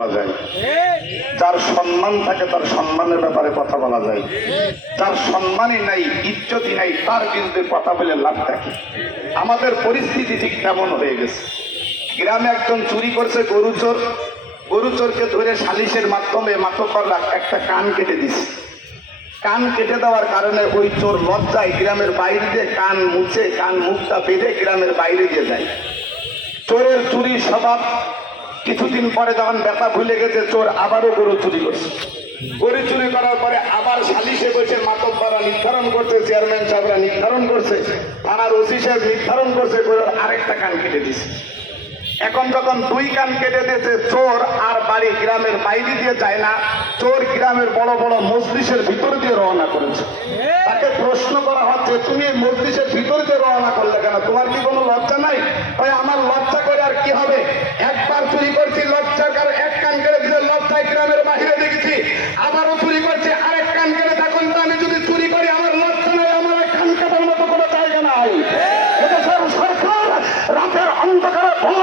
যায়। যার সম্মান থাকে তার সম্মানের ব্যাপারে কথা বলা যায়। যার সম্মানই নাই, ইজ্জতই নাই, তার বিরুদ্ধে কথা বলে লাভ থাকে। আমাদের পরিস্থিতি ঠিক তেমন হয়ে গেছে। গ্রামে একজন চুরি করছে গরু চোর। গরু চোরকে ধরে সালিশের মাধ্যমে মাতকররা একটা কান কেটে দিছে। কান কেটে দেওয়ার কারণে ওই চোর লজ্জায় গ্রামের বাইরে দিয়ে কান মুছে, কান মুখটা বেঁধে গ্রামের বাইরে দিয়ে যায়। চোরের চুরি স্বভাব কিছুদিন পরে যখন ব্যথা ভুলে গেছে, চোর আবারও গরু চুরি করছে। গরু চুরি করার পরে আবার সালিশে বসে মাতব্বরা নির্ধারণ করছে, চেয়ারম্যান সাহেবরা নির্ধারণ করছে, থানার ওসি সাহেব নির্ধারণ করছে, গরুর আরেকটা কান কেটে দিছে। এখন যখন দুই কান কেটে দিয়েছে, চোর আর বাড়ি গ্রামের বাইরে দিয়ে যায় না, চোর গ্রামের বড় বড় মজলিসের ভিতর দিয়ে রওনা করেছে। তাকে প্রশ্ন করা হচ্ছে, তুমি এই ভিতর দিয়ে রওনা করলে কেন? তোমার কি কোনো লজ্জা নাই? ওই আমার লজ্জা করে আর কি হবে একবার চুরি করছি লজ্জার কারণ এক কান কেটে দিতে লজ্জায় গ্রামের বাহিরে দেখেছি আবারও চুরি করছে আরেক কান কেটে তখন তো আমি যদি চুরি করি আমার লজ্জা নাই আমার এক কান কাটার মতো কোনো জায়গা নাই এদেশের সরকার রাতের অন্ধকারে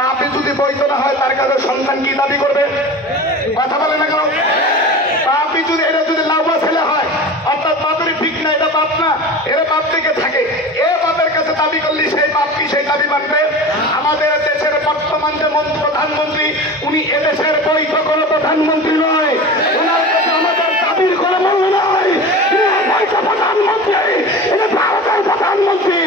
পাপে যদি বৈধ না হয়, তার কাছে সন্তান কি দাবি করবে? কথা বলে না কেন? পাপই যদি, এটা যদি লাভা ছেলে হয়, অর্থাৎ বাপের ঠিক না, এটা বাপ না এরা বাপ থেকে থাকে। এ বাপের কাছে দাবি করলি সেই বাপ কি সেই দাবি মানবে? আমাদের দেশের বর্তমান যে মন- প্রধানমন্ত্রী, উনি এদেশের বৈধ কোনো প্রধানমন্ত্রী নয়। ওনার কাছে আমাদের দাবির কোনো নয় প্রধানমন্ত্রী ভারতের প্রধানমন্ত্রী।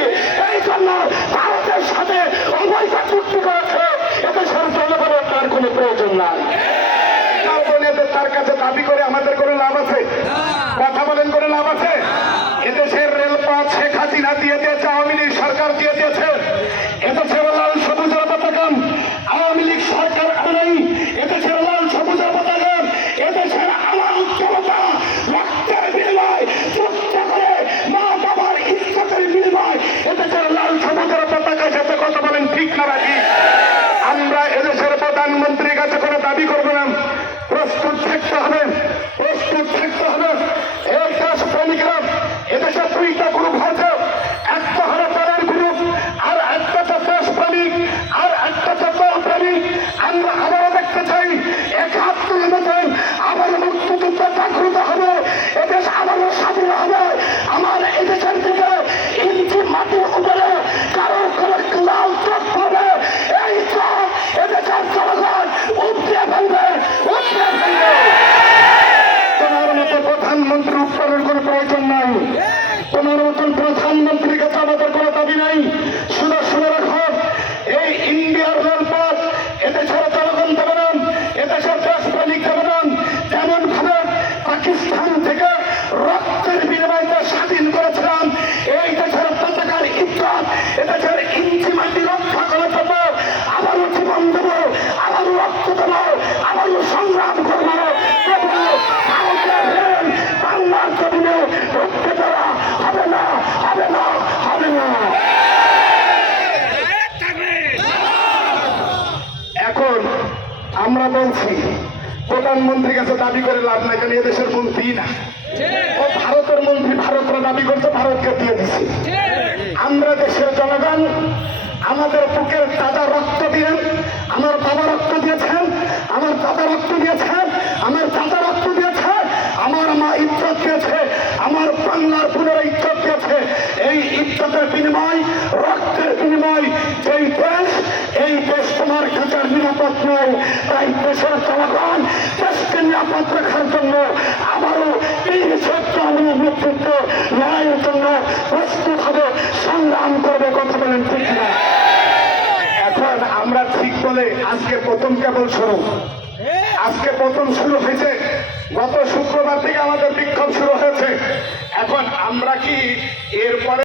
প্রধানমন্ত্রীর কাছে আমাদের কোনো দাবি নাই। শুধু শুনে রাখো এই ইন্ডিয়ার আমরা বলছি, প্রধানমন্ত্রীর কাছে দাবি করে লাভ নাই, কারণ এদেশের মন্ত্রী না। ও ভারতের মন্ত্রী, ভারতরা দাবি করছে, ভারতকে দিয়ে দিচ্ছে আমরা দেশের জনগণ, আমাদের বুকের তাজা রক্ত দিলেন আমার বাবা রক্ত দিয়েছেন, আমার দাদা রক্ত দিয়েছেন, আমার চাচা নিরাপদ নয় তাই দেশের জনগণ দেশকে নিরাপদ রাখার জন্য আবারও এই সত্য নেতৃত্ব লড়াইয়ের জন্য প্রস্তুত হবে সংগ্রাম করবে কথা বলেন ঠিক না এখন আমরা ঠিক বলে আজকে প্রথম কেবল শুরু। আজকে প্রথম শুরু হয়েছে। গত শুক্রবার থেকে আমাদের বিক্ষোভ শুরু হয়েছে। এখন আমরা কি এরপরে